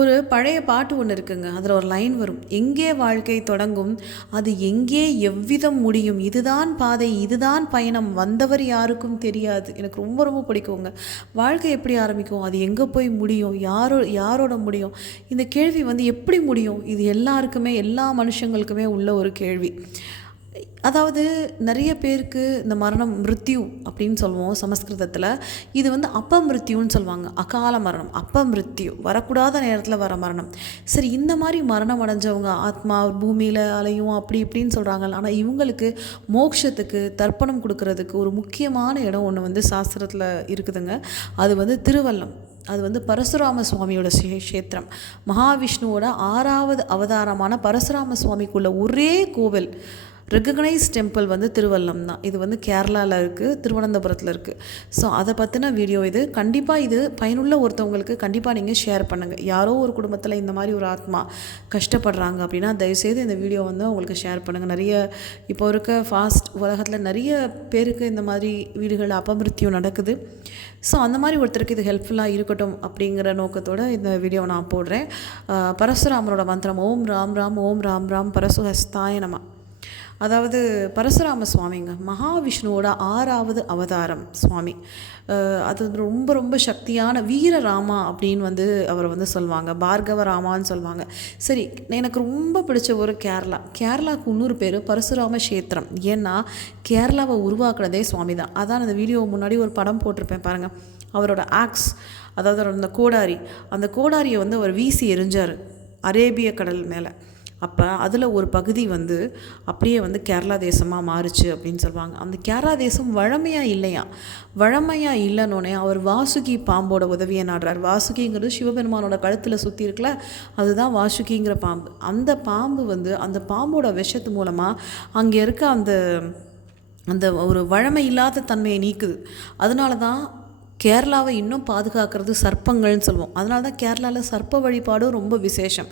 ஒரு பழைய பாட்டு ஒன்று இருக்குங்க. அதில் ஒரு லைன் வரும். எங்கே வாழ்க்கை தொடங்கும், அது எங்கே எவ்விதம் முடியும், இதுதான் பாதை, இதுதான் பயணம், வந்தவர் யாருக்கும் தெரியாது. எனக்கு ரொம்ப ரொம்ப பிடிக்குங்க. வாழ்க்கை எப்படி ஆரம்பிக்கும், அது எங்கே போய் முடியும், யாரோட முடியும், இந்த கேள்வி வந்து எப்படி முடியும், இது எல்லாருக்குமே எல்லா மனுஷங்களுக்குமே உள்ள ஒரு கேள்வி. அதாவது நிறைய பேருக்கு இந்த மரணம் மிருத்யு அப்படின்னு சொல்லுவோம் சமஸ்கிருதத்தில். இது வந்து அப்பமிருத்யுன்னு சொல்லுவாங்க. அகால மரணம், அப்பமிருத்யு, வரக்கூடாத நேரத்தில் வர மரணம். சரி, இந்த மாதிரி மரணம் அடைஞ்சவங்க ஆத்மா பூமியில் அலையும் அப்படி இப்படின்னு சொல்கிறாங்க. ஆனால் இவங்களுக்கு மோட்சத்துக்கு தர்ப்பணம் கொடுக்கறதுக்கு ஒரு முக்கியமான இடம் ஒன்று வந்து சாஸ்திரத்தில் இருக்குதுங்க. அது வந்து திருவல்லம். அது வந்து பரசுராம சுவாமியோட க்ஷேத்திரம். மகாவிஷ்ணுவோட 6வது அவதாரமான பரசுராம சுவாமிக்குள்ள ஒரே கோவில், ரெகக்னைஸ் டெம்பிள் வந்து திருவல்லம் தான். இது வந்து கேரளாவில் இருக்குது, திருவனந்தபுரத்தில் இருக்குது. ஸோ அதை பற்றின வீடியோ இது. கண்டிப்பாக இது பயனுள்ள ஒருத்தவங்களுக்கு கண்டிப்பாக நீங்கள் ஷேர் பண்ணுங்கள். யாரோ ஒரு குடும்பத்தில் இந்த மாதிரி ஒரு ஆத்மா கஷ்டப்படுறாங்க அப்படின்னா தயவுசெய்து இந்த வீடியோ வந்து அவங்களுக்கு ஷேர் பண்ணுங்கள். நிறைய இப்போ இருக்க ஃபாஸ்ட் உலகத்தில் நிறைய பேருக்கு இந்த மாதிரி வீடுகளில் அபமிருத்தியம் நடக்குது. ஸோ அந்த மாதிரி ஒருத்தருக்கு இது ஹெல்ப்ஃபுல்லாக இருக்கட்டும் அப்படிங்கிற நோக்கத்தோடு இந்த வீடியோவை நான் போடுறேன். பரசுராமரோட மந்திரம் ஓம் ராம் ராம் ஓம் ராம் ராம் பரசுஹஸ்தாய நம. அதாவது பரசுராம சுவாமிங்க மகாவிஷ்ணுவோட 6வது அவதாரம் சுவாமி. அது ரொம்ப ரொம்ப சக்தியான வீரராமா அப்படின்னு வந்து அவரை வந்து சொல்லுவாங்க. பார்கவ ராமான்னு சொல்லுவாங்க. சரி, எனக்கு ரொம்ப பிடிச்ச ஒரு கேரளாவுக்கு இன்னொரு பேர் பரசுராம கஷேத்திரம். ஏன்னா கேரளாவை உருவாக்குனதே சுவாமி தான். அதான் அந்த வீடியோ முன்னாடி ஒரு படம் போட்டிருப்பேன் பாருங்கள். அவரோட ஆக்ஸ், அதாவது அந்த கோடாரி, அந்த கோடாரியை வந்து அவர் வீசி எறிஞ்சார் அரேபிய கடல் மேலே. அப்போ அதில் ஒரு பகுதி வந்து அப்படியே வந்து கேரளா தேசமாக மாறுச்சு அப்படின்னு சொல்லுவாங்க. அந்த கேரளா தேசம் வழமையாக இல்லைன்னொன்னே அவர் வாசுகி பாம்போட உதவியை நாடுறார். வாசுகிங்கிறது சிவபெருமானோட கழுத்தில் சுற்றி இருக்கல, அதுதான் வாசுகிங்கிற பாம்பு. அந்த பாம்பு வந்து அந்த பாம்போட விஷத்து மூலமாக அங்கே இருக்க அந்த ஒரு வழமை இல்லாத தன்மையை நீக்குது. அதனால தான் கேரளாவை இன்னும் பாதுகாக்கிறது சர்ப்பங்கள்னு சொல்லுவோம். அதனால தான் கேரளாவில் சர்ப்ப வழிபாடும் ரொம்ப விசேஷம்.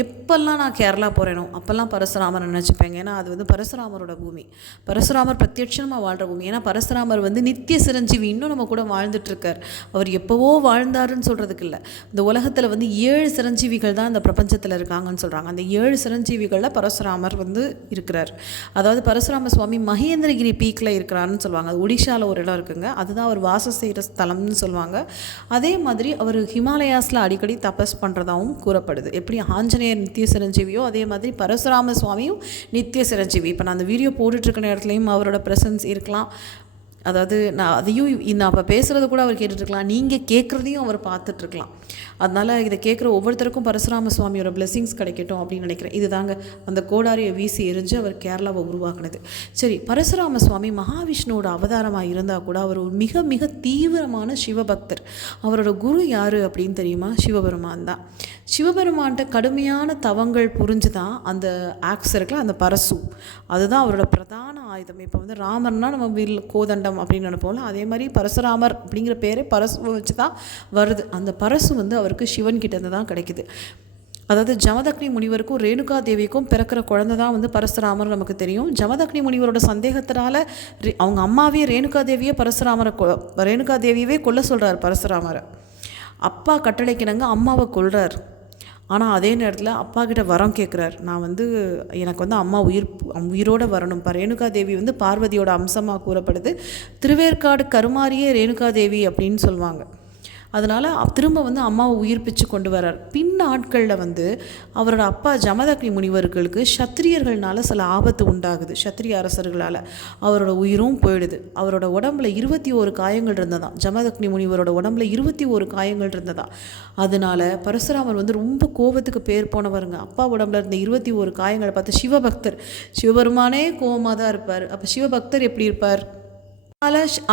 எப்பெல்லாம் நான் கேரளா போகிறேனோ அப்போல்லாம் பரசுராமர் நினச்சிப்பேங்க. ஏன்னா அது வந்து பரசுராமரோட பூமி. பரசுராமர் பிரத்யட்சமாக வாழ்கிற பூமி. ஏன்னா பரசுராமர் வந்து நித்திய சிரஞ்சீவி, இன்னும் நம்ம கூட வாழ்ந்துட்டுருக்கார். அவர் எப்போவோ வாழ்ந்தாருன்னு சொல்கிறதுக்கு இல்லை. இந்த உலகத்தில் வந்து 7 சிரஞ்சீவிகள் தான் இந்த பிரபஞ்சத்தில் இருக்காங்கன்னு சொல்கிறாங்க. அந்த 7 சிரஞ்சீவிகளில் பரசுராமர் வந்து இருக்கிறார். அதாவது பரசுராம சுவாமி மகேந்திரகிரி பீக்கில் இருக்கிறாருன்னு சொல்லுவாங்க. அது ஒடிஷாவில் ஒரு இடம் இருக்குங்க. அதுதான் அவர் வாசம் செய்கிற ஸ்தலம்னு சொல்லுவாங்க. அதே மாதிரி அவர் ஹிமாலயாஸில் அடிக்கடி தபஸ் பண்ணுறதாகவும் கூறப்படுது. எப்படி ஆஞ்சநேயர் நித்திய சிரஞ்சீவியோ அதே மாதிரி பரசுராம சுவாமியும் நித்திய சிரஞ்சீவி. இப்போ நான் அந்த வீடியோ போட்டுட்ருக்க நேரத்துலையும் அவரோட ப்ரெசன்ஸ் இருக்கலாம். அதாவது நான் அதையும் நான் அப்போ பேசுகிறது கூட அவர் கேட்டுட்ருக்கலாம், நீங்கள் கேட்குறதையும் அவர் பார்த்துட்ருக்கலாம். அதனால் இதை கேட்குற ஒவ்வொருத்தருக்கும் பரசுராம சுவாமியோட பிளெஸிங்ஸ் கிடைக்கட்டும் அப்படின்னு நினைக்கிறேன். இது தாங்க அந்த கோடாரியை வீசி எரிஞ்சு அவர் கேரளாவை உருவாக்குனது. சரி, பரசுராம சுவாமி மகாவிஷ்ணுவோட அவதாரமாக இருந்தால் கூட அவர் ஒரு மிக மிக தீவிரமான சிவபக்தர். அவரோட குரு யார் அப்படின்னு தெரியுமா? சிவபெருமான் தான். சிவபெருமான்கிட்ட கடுமையான தவங்கள் புரிஞ்சு தான் அந்த ஆக்ஸ் இருக்குல்ல, அந்த பரசு, அதுதான் அவரோட பிரதான ஆயுதம். இப்போ வந்து ராமர்னா நம்ம வில் கோதண்டம் அப்படின்னு நினைப்போம்ல, அதே மாதிரி பரசுராமர் அப்படிங்கிற பேரே பரசுவை வச்சு தான் வருது. அந்த பரசு வந்து அவருக்கு சிவன் கிட்டேருந்து தான் கிடைக்குது. அதாவது ஜமதக்னி முனிவருக்கும் ரேணுகா தேவிக்கும் பிறக்கிற குழந்தை தான் வந்து பரசுராமர் நமக்கு தெரியும். ஜமதக்னி முனிவரோட சந்தேகத்தினால அவங்க அம்மாவே ரேணுகா தேவியவே கொல்ல சொல்கிறார் பரசுராமரை. அப்பா கட்டளைக்கிணங்க அம்மாவை கொல்றார். ஆனால் அதே நேரத்தில் அப்பா கிட்ட வரம் கேட்குறார். நான் வந்து எனக்கு வந்து அம்மா உயிரோடு வரணும். இப்போ ரேணுகா தேவி வந்து பார்வதியோட அம்சமாக கூறப்படுது. திருவேற்காடு கருமாரியே ரேணுகா தேவி அப்படின்னு சொல்லுவாங்க. அதனால் திரும்ப வந்து அம்மாவை உயிர்ப்பிச்சு கொண்டு வர்றார். பின் நாட்களில் வந்து அவரோட அப்பா ஜமதக்னி முனிவர்களுக்கு சத்திரியர்களால் சில ஆபத்து உண்டாகுது. சத்திரிய அரசர்களால் அவரோட உயிரும் போயிடுது. அவரோட உடம்புல 21 காயங்கள் இருந்ததான். ஜமதக்னி முனிவரோட உடம்புல 21 காயங்கள் இருந்ததா. அதனால் பரசுராமர் வந்து ரொம்ப கோபத்துக்கு பேர் போனவருங்க. அப்பா உடம்புல இருந்த 21 காயங்களை பார்த்து சிவபக்தர், சிவபெருமானே கோபமாக தான் இருப்பார். அப்போ சிவபக்தர் எப்படி இருப்பார்?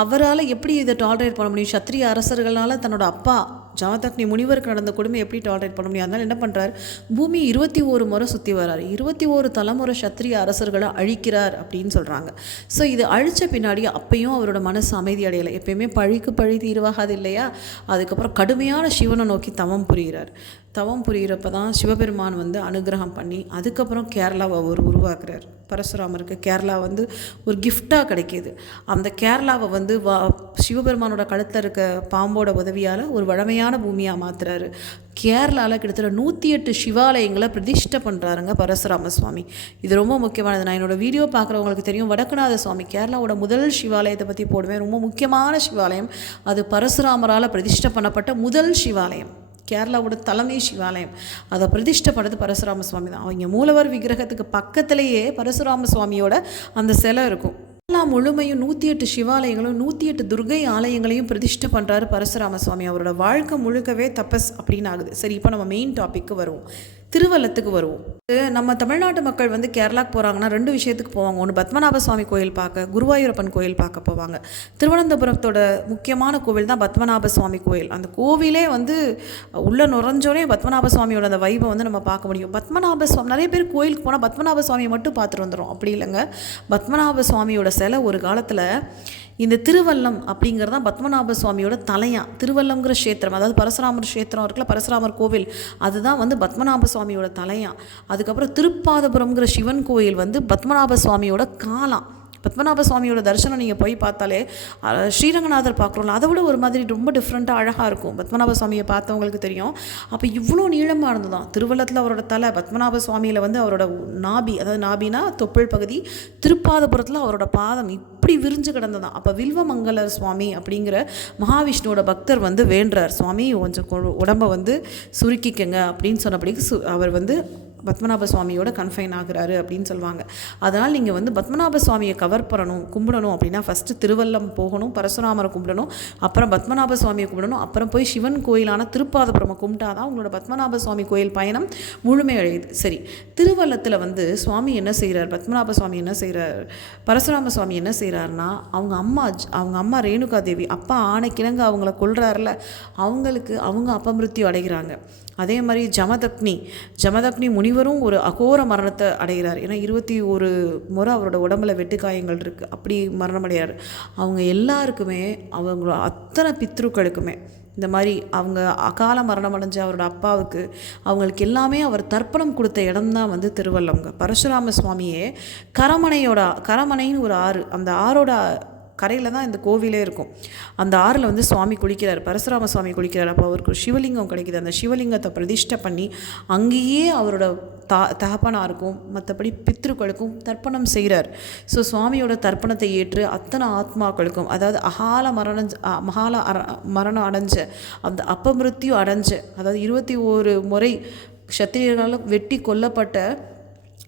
அவரால் எப்படி இதை டாலரேட் பண்ண முடியும்? சத்திரிய அரசர்களால் தன்னோட அப்பா ஜமதக்னி முனிவருக்கு நடந்த கொடுமை எப்படி டாலரேட் பண்ண முடியும்? அதனால் என்ன பண்ணுறார்? பூமி 21 முறை சுற்றி வர்றார். 21 தலைமுறை சத்திரிய அரசர்களை அழிக்கிறார் அப்படின்னு சொல்கிறாங்க. ஸோ இது அழித்த பின்னாடி அப்பையும் அவரோட மனசு அமைதி அடையலை. எப்பயுமே பழிக்கு பழி தீர்வாகாது இல்லையா? அதுக்கப்புறம் கடுமையான சிவனை நோக்கி தவம் புரிகிறார். தவம் புரிகிறப்ப தான் சிவபெருமான் வந்து அனுகிரகம் பண்ணி அதுக்கப்புறம் கேரளாவை அவர் உருவாக்குறார். பரசுராமருக்கு கேரளா வந்து ஒரு கிஃப்டாக கிடைக்கிது. அந்த கேரளாவை வந்து சிவபெருமானோட கழுத்தில் இருக்க பாம்போட உதவியால் ஒரு வழமையான பூமியாக மாற்றுறாரு. கேரளாவில் கிட்டத்தட்ட 108 சிவாலயங்களை பிரதிஷ்டை பண்ணுறாருங்க பரசுராம சுவாமி. இது ரொம்ப முக்கியமானது. நான் என்னோடய வீடியோ பார்க்குறவங்களுக்கு தெரியும், வடக்குநாத சுவாமி கேரளாவோட முதல் சிவாலயத்தை பற்றி போடுவேன். ரொம்ப முக்கியமான சிவாலயம் அது. பரசுராமரால் பிரதிஷ்டை பண்ணப்பட்ட முதல் சிவாலயம், கேரளாவோட தலைமை சிவாலயம். அதை பிரதிஷ்டை பண்ணது பரசுராம சுவாமி தான். அவங்க மூலவர் விக்கிரகத்துக்கு பக்கத்திலேயே பரசுராம சுவாமியோட அந்த சிலை இருக்கும். எல்லாம் முழுமையும் 108 சிவாலயங்களும் 108 துர்கை ஆலயங்களையும் பிரதிஷ்டை பண்ணுறாரு பரசுராம சுவாமி. அவரோட வாழ்க்கை முழுக்கவே தபஸ் அப்படின்னு ஆகுது. சரி, இப்போ நம்ம மெயின் டாபிக்கு வருவோம், திருவள்ளத்துக்கு வருவோம். நம்ம தமிழ்நாட்டு மக்கள் வந்து கேரளாவுக்கு போகிறாங்கன்னா 2 விஷயத்துக்கு போவாங்க. ஒன்று பத்மநாப சுவாமி கோயில் பார்க்க, குருவாயூரப்பன் கோயில் பார்க்க போவாங்க. திருவனந்தபுரத்தோட முக்கியமான கோவில் தான் பத்மநாப சுவாமி கோயில். அந்த கோவிலே வந்து உள்ளே நுழைஞ்சோடனே பத்மநாப சுவாமியோட அந்த வைபை வந்து நம்ம பார்க்க முடியும். பத்மநாப சுவாமி, நிறைய பேர் கோயிலுக்கு போனால் பத்மநாப சுவாமியை மட்டும் பார்த்துட்டு வந்துடும். அப்படி இல்லைங்க. பத்மநாப சுவாமியோட சிலை ஒரு காலத்தில் இந்த திருவல்லம் அப்படிங்கிறது தான் பத்மநாப சுவாமியோட தலையான். திருவல்லம்ங்கிற க்ஷேத்திரம், அதாவது பரசுராமர் க்ஷேத்திரம் இருக்குல்ல, பரசுராமர் கோவில், அதுதான் வந்து பத்மநாப சுவாமியோட தலையான். அதுக்கப்புறம் திருப்பாதபுரம்ங்கிற சிவன் கோயில் வந்து பத்மநாப சுவாமியோட காலாம். பத்மநாப சுவாமியோட தரிசனம் நீங்கள் போய் பார்த்தாலே ஸ்ரீரங்கநாதர் பார்க்குறோம்ல, அதை விட ஒரு மாதிரி ரொம்ப டிஃப்ரெண்ட்டாக அழகாக இருக்கும். பத்மநாப சுவாமியை பார்த்தவங்களுக்கு தெரியும். அப்போ இவ்வளோ நீளமாக இருந்ததான் திருவள்ளத்தில் அவரோட தலை. பத்மநாப சுவாமியில் வந்து அவரோட நாபி, அதாவது நாபினா தொப்புள் பகுதி, திருப்பாதபுரத்தில் அவரோட பாதம் இப்படி விரிஞ்சு கிடந்ததான். அப்போ வில்வமங்கலர் சுவாமி அப்படிங்கிற மகாவிஷ்ணுவோட பக்தர் வந்து வேண்டுறார், சுவாமி கொஞ்சம் உடம்பை வந்து சுருக்கிக்கங்க அப்படின்னு சொன்னபடிக்கு அவர் வந்து பத்மநாப சுவாமியோட கன்ஃபைன் ஆகுறாரு அப்படின்னு சொல்லுவாங்க. அதனால் நீங்கள் வந்து பத்மநாப சுவாமியை கவர் பண்ணணும், கும்பிடணும் அப்படின்னா ஃபஸ்ட்டு திருவல்லம் போகணும், பரசுராமரை கும்பிடணும், அப்புறம் பத்மநாப சுவாமியை கும்பிடணும், அப்புறம் போய் சிவன் கோயிலான திருப்பாதபுரமை கும்பிட்டாதான் உங்களோட பத்மநாப சுவாமி கோயில் பயணம் முழுமையடையுது. சரி, திருவல்லத்தில் வந்து சுவாமி என்ன செய்கிறார், பத்மநாப சுவாமி என்ன செய்கிறார், பரசுராம சுவாமி என்ன செய்கிறாருன்னா, அவங்க அம்மா ரேணுகா தேவி அப்பா ஆணைக்கிணங்க அவங்கள கொல்றாருல, அவங்க அப்பமிருத்தி அடைகிறாங்க. அதே மாதிரி ஜமதக்னி முனிவரும் ஒரு அகோர மரணத்தை அடைகிறார். ஏன்னா 21 முறை அவரோட உடம்புல வெட்டுக்காயங்கள் இருக்குது, அப்படி மரணம் அடைகிறார். அவங்க எல்லாருக்குமே, அவங்களோட அத்தனை பித்ருக்களுக்குமே இந்த மாதிரி அவங்க அகால மரணம் அடைஞ்ச அவரோட அப்பாவுக்கு அவங்களுக்கு எல்லாமே அவர் தர்ப்பணம் கொடுத்த இடம்தான் வந்து திருவல்லம்ங்க. பரசுராம சுவாமியே கரமனைன்னு ஒரு ஆறு, அந்த ஆறோட கரையில் தான் இந்த கோவிலே இருக்கும். அந்த ஆறில் வந்து சுவாமி குளிக்கிறார், பரசுராம சுவாமி குளிக்கிறார். அப்போ அவருக்கு சிவலிங்கம் கிடைக்கிது. அந்த சிவலிங்கத்தை பிரதிஷ்டை பண்ணி அங்கேயே அவரோட தகப்பனாருக்கும் மற்றபடி பித்ருக்களுக்கும் தர்ப்பணம் செய்கிறார். ஸோ சுவாமியோட தர்ப்பணத்தை ஏற்று அத்தனை ஆத்மாக்களுக்கும், அதாவது மரணம் அடைஞ்ச அந்த அப்பமிருத்தியும் அடைஞ்ச, அதாவது 21 முறை க்ஷத்திரியர்களால் வெட்டி கொல்லப்பட்ட,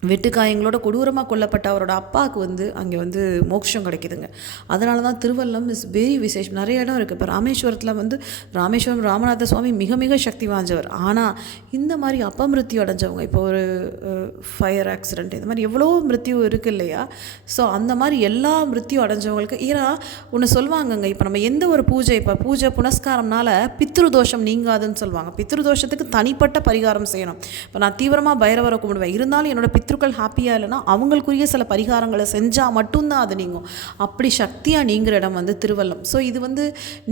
வெட்டுக்காயங்களோட கொடூரமாக கொல்லப்பட்ட அவரோட அப்பாவுக்கு வந்து அங்கே வந்து மோட்சம் கிடைக்குதுங்க. அதனால தான் திருவல்லம் இஸ் வெரி விசேஷம். நிறைய இடம் இருக்குது. இப்போ ராமேஸ்வரத்தில் வந்து ராமநாத சுவாமி மிக மிக சக்தி வாய்ந்தவர். ஆனால் இந்த மாதிரி அப்பமிருத்தியும் அடைஞ்சவங்க, இப்போ ஒரு ஃபயர் ஆக்சிடெண்ட், இந்த மாதிரி எவ்வளோ மிருத்தியும் இருக்குது இல்லையா? ஸோ அந்த மாதிரி எல்லா மிருத்தியும் அடைஞ்சவங்களுக்கு, ஏன்னா ஒன்று சொல்லுவாங்கங்க, இப்போ நம்ம எந்த ஒரு இப்போ பூஜை புனஸ்காரம்னால பித்ருதோஷம் நீங்காதுன்னு சொல்லுவாங்க. பித்ருதோஷத்துக்கு தனிப்பட்ட பரிகாரம் செய்யணும். இப்போ நான் தீவிரமாக பைரவரை கும்பிடுவேன், இருந்தாலும் என்னோட பித்ருக்கள் ஹாப்பியாக இல்லைன்னா அவங்களுக்குரிய சில பரிகாரங்களை செஞ்சால் மட்டும்தான் அது நீங்கும். அப்படி சக்தியாக நீங்கிற இடம் வந்து திருவல்லம். ஸோ இது வந்து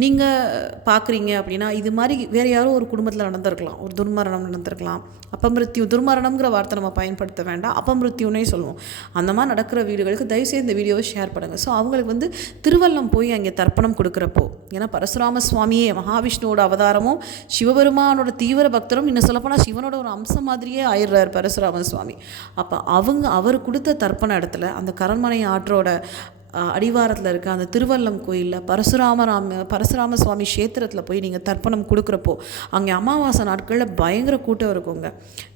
நீங்கள் பார்க்குறீங்க அப்படின்னா, இது மாதிரி வேறு யாரோ ஒரு குடும்பத்தில் நடந்திருக்கலாம், ஒரு துர்மரணம் நடந்திருக்கலாம். அப்பமிருத்தியும், துர்மரணம்ங்கிற வார்த்தை நம்ம பயன்படுத்த வேண்டாம், அப்பமிருத்தியுன்னே சொல்லுவோம். அந்த மாதிரி நடக்கிற வீடுகளுக்கு தயவுசெய்து இந்த வீடியோவை ஷேர் பண்ணுங்கள். ஸோ அவங்களுக்கு வந்து திருவல்லம் போய் அங்கே தர்ப்பணம் கொடுக்குறப்போ, ஏன்னா பரசுராம சுவாமியே மகாவிஷ்ணுவோட அவதாரமும் சிவபெருமானோட தீவிர பக்தரும், இன்னும் சொல்லப்போனால் சிவனோட ஒரு அம்சம் மாதிரியே ஆயிடுறார் பரசுராம சுவாமி. அப்போ அவர் கொடுத்த தர்ப்பண இடத்துல, அந்த கரண்மனை ஆற்றோட அடிவாரத்தில் இருக்க அந்த திருவல்லம் கோயிலில் பரசுராம சுவாமி க்ஷேத்திரத்தில் போய் நீங்கள் தர்ப்பணம் கொடுக்குறப்போ அங்கே அமாவாசை நாட்களில் பயங்கர கூட்டம் இருக்குங்க.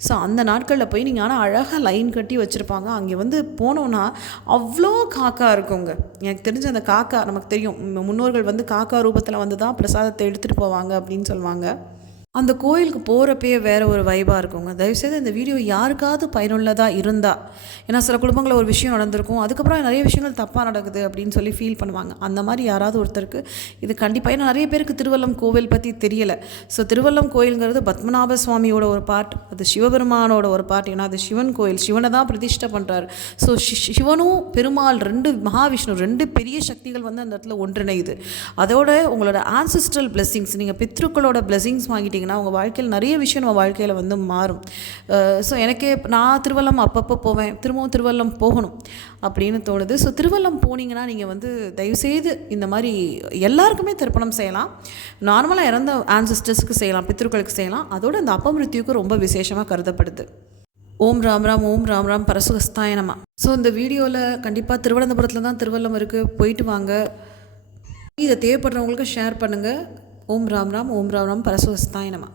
ஸோ அந்த நாட்களில் போய் நீங்கள், ஆனால் அழகாக லைன் கட்டி வச்சுருப்பாங்க. அங்கே வந்து போனோன்னா அவ்வளோ காக்கா இருக்குங்க. எனக்கு தெரிஞ்ச அந்த காக்கா, நமக்கு தெரியும் முன்னோர்கள் வந்து காக்கா ரூபத்தில் வந்து தான் பிரசாதத்தை எடுத்துகிட்டு போவாங்க அப்படின்னு சொல்லுவாங்க. அந்த கோயிலுக்கு போகிறப்பயே வேறு ஒரு வைபாக இருக்குங்க. தயவுசெய்து இந்த வீடியோ யாருக்காவது பயனுள்ளதாக இருந்தால், ஏன்னா சில குடும்பங்களில் ஒரு விஷயம் நடந்திருக்கும், அதுக்கப்புறம் நிறைய விஷயங்கள் தப்பாக நடக்குது அப்படின்னு சொல்லி ஃபீல் பண்ணுவாங்க. அந்த மாதிரி யாராவது ஒருத்தருக்கு இது கண்டிப்பாக, ஏன்னா நிறைய பேருக்கு திருவல்லம் கோவில் பற்றி தெரியலை. ஸோ திருவல்லம் கோயிலுங்கிறது பத்மநாப சுவாமியோட ஒரு பார்ட், அது சிவபெருமானோட ஒரு பார்ட். ஏன்னா அது சிவன் கோயில், சிவனை தான் பிரதிஷ்டை பண்ணுறாரு. ஸோ சிவனும் பெருமாள் மகாவிஷ்ணு 2 பெரிய சக்திகள் வந்து அந்த இடத்துல ஒன்றிணையுது. அதோட உங்களோட ஆன்சிஸ்ட்ரல் பிளெஸிங்ஸ், நீங்கள் பித்ருக்களோட பிளெஸிங்ஸ் வாங்கிட்டீங்க பண்ணிங்கன்னா உங்கள் வாழ்க்கையில் நிறைய விஷயம் நம்ம வாழ்க்கையில் வந்து மாறும். ஸோ எனக்கே நான் திருவல்லம் அப்பப்போ போவேன், திரும்பவும் திருவல்லம் போகணும் அப்படின்னு தோணுது. ஸோ திருவல்லம் போனீங்கன்னா நீங்கள் வந்து தயவுசெய்து இந்த மாதிரி எல்லாருக்குமே திருப்பணம் செய்யலாம். நார்மலாக இறந்த ஆன்சிஸ்டர்ஸ்க்கு செய்யலாம், பித்ருக்களுக்கு செய்யலாம். அதோடு அந்த அப்பமிருத்தியுக்கு ரொம்ப விசேஷமாக கருதப்படுது. ஓம் ராம் ராம், ஓம் ராம் ராம், பரசுகஸ்தாய நம. ஸோ இந்த வீடியோவில் கண்டிப்பாக திருவனந்தபுரத்தில் தான் திருவல்லம் இருக்குது, போயிட்டு வாங்க. இதை தேவைப்படுறவங்களுக்கு ஷேர் பண்ணுங்கள். ஓம் ராம் ராம், ஓம் ராம் ராம், பரசுகஸ்தாய நம.